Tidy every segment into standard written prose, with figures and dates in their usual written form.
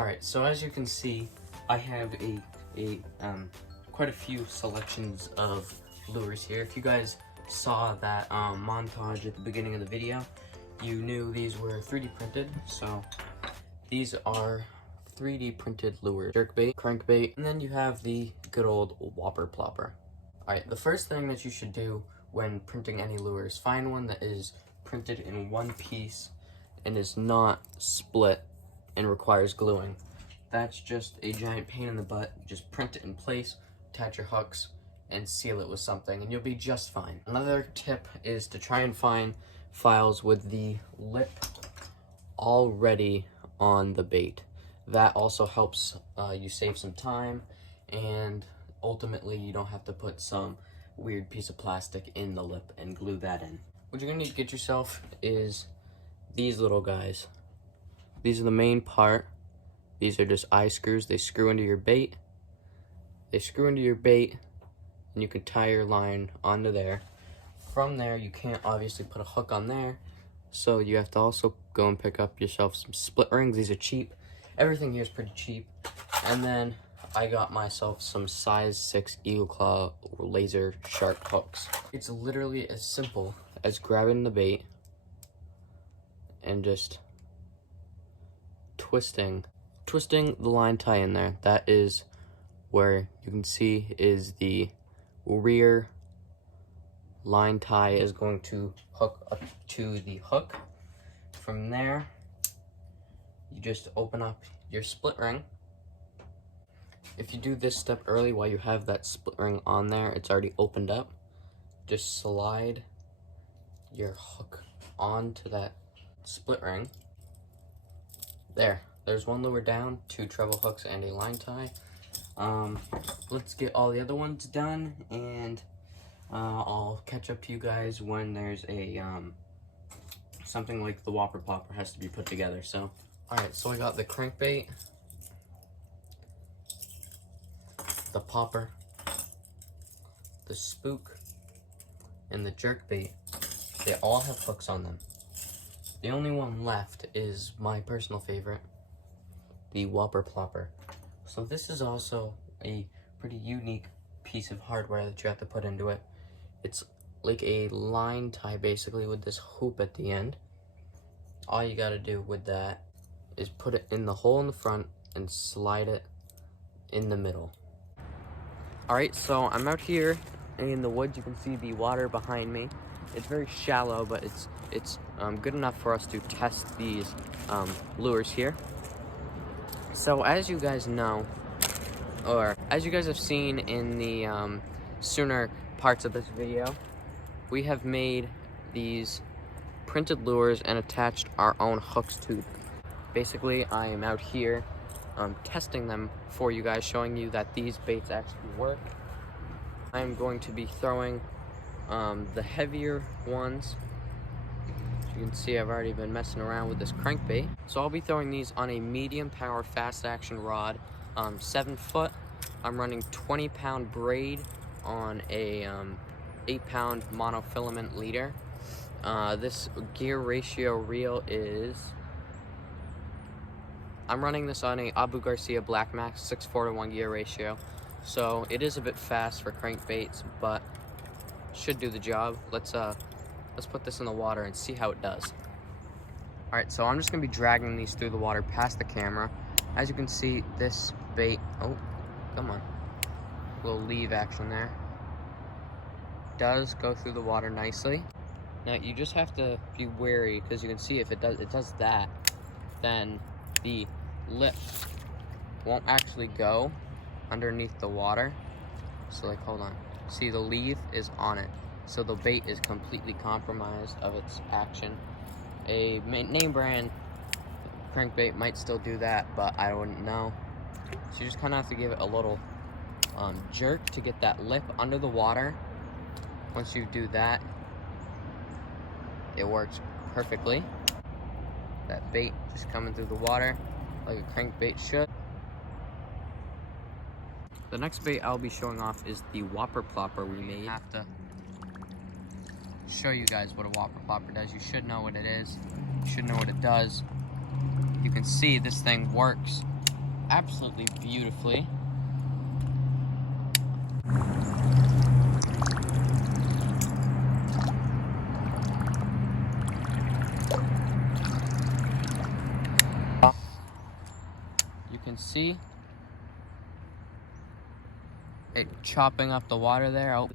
Alright, so as you can see, I have quite a few selections of lures here. If you guys saw that montage at the beginning of the video, you knew these were 3D printed. So these are 3D printed lures: jerkbait, crankbait, and then you have the good old Whopper Plopper. Alright, the first thing that you should do when printing any lures, find one that is printed in one piece and is not split and requires gluing. That's just a giant pain in the butt. Just print it in place, attach your hooks, and seal it with something, and you'll be just fine. Another tip is to try and find files with the lip already on the bait. That also helps you save some time, and ultimately you don't have to put some weird piece of plastic in the lip and glue that in. What you're gonna need to get yourself is these little guys. These are the main part. These are just eye screws. They screw into your bait. And you can tie your line onto there. From there, you can't obviously put a hook on there, so you have to also go and pick up yourself some split rings. These are cheap. Everything here is pretty cheap. And then I got myself some size 6 Eagle Claw laser sharp hooks. It's literally as simple as grabbing the bait and just twisting the line tie in there. That is where you can see is the rear line tie is going to hook up to the hook. From there, you just open up your split ring. If you do this step early while you have that split ring on there, it's already opened up. Just slide your hook onto that split ring. There's one lure down, 2 treble hooks, and a line tie. Let's get all the other ones done, and I'll catch up to you guys when there's a something like the Whopper Popper has to be put together. So, alright, so I got the crankbait, the popper, the spook, and the jerkbait. They all have hooks on them. The only one left is my personal favorite, the Whopper Plopper. So this is also a pretty unique piece of hardware that you have to put into it. It's like a line tie basically with this hoop at the end. All you gotta do with that is put it in the hole in the front and slide it in the middle. Alright, so I'm out here in the woods. You can see the water behind me. It's very shallow, but it's good enough for us to test these lures here. So as you guys know, or as you guys have seen in the sooner parts of this video, we have made these printed lures and attached our own hooks to them. Basically, I am out here testing them for you guys, showing you that these baits actually work. I'm going to be throwing the heavier ones. As you can see, I've already been messing around with this crankbait. So I'll be throwing these on a medium power fast action rod, 7 foot. I'm running 20-pound braid on a 8-pound monofilament leader. This gear ratio reel is, I'm running this on a Abu Garcia Black Max 6:4 to 1 gear ratio. So it is a bit fast for crankbaits, but should do the job. Let's put this in the water and see how it does. Alright, so I'm just gonna be dragging these through the water past the camera. As you can see, this bait, oh, come on, a little leave action there, does go through the water nicely. Now you just have to be wary, because you can see if it does that, then the lip won't actually go underneath the water. So like, hold on, see the leaf is on it, so the bait is completely compromised of its action. A name brand crankbait might still do that, but I wouldn't know. So you just kind of have to give it a little jerk to get that lip under the water. Once you do that, it works perfectly. That bait just coming through the water like a crankbait should. The next bait I'll be showing off is the Whopper Plopper we made. I have to show you guys what a Whopper Plopper does. You should know what it is. You should know what it does. You can see this thing works absolutely beautifully. You can see it chopping up the water there. Oh.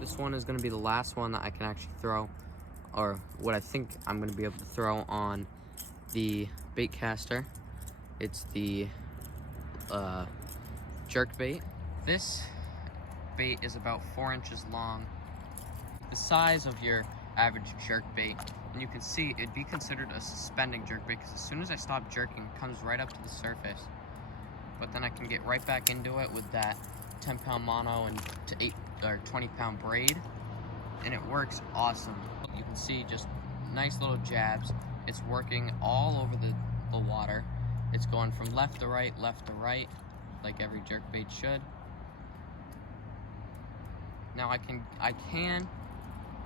This one is going to be the last one that I can actually throw, or what I think I'm going to be able to throw on the bait caster. It's the Jerkbait. This bait is about 4 inches long, the size of your average jerkbait, and you can see it'd be considered a suspending jerkbait because as soon as I stop jerking, it comes right up to the surface. But then I can get right back into it with that 10-pound mono and to 8 or 20-pound braid, and it works awesome. You can see just nice little jabs. It's working all over the water. It's going from left to right, like every jerkbait should. Now I can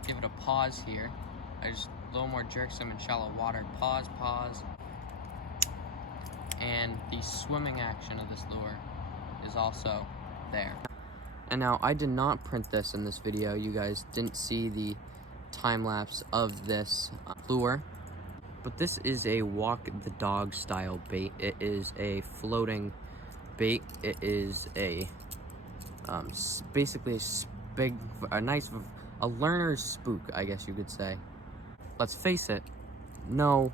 give it a pause here. I just a little more jerks them in shallow water. Pause. And the swimming action of this lure is also there. And now I did not print this in this video. You guys didn't see the time lapse of this lure. But this is a walk the dog style bait. It is a floating bait. It is a basically a learner's spook, I guess you could say. Let's face it, no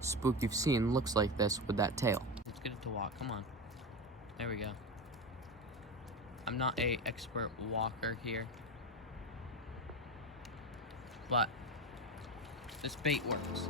spook you've seen looks like this with that tail. Let's get it to walk, come on. There we go. I'm not an expert walker here, but this bait works.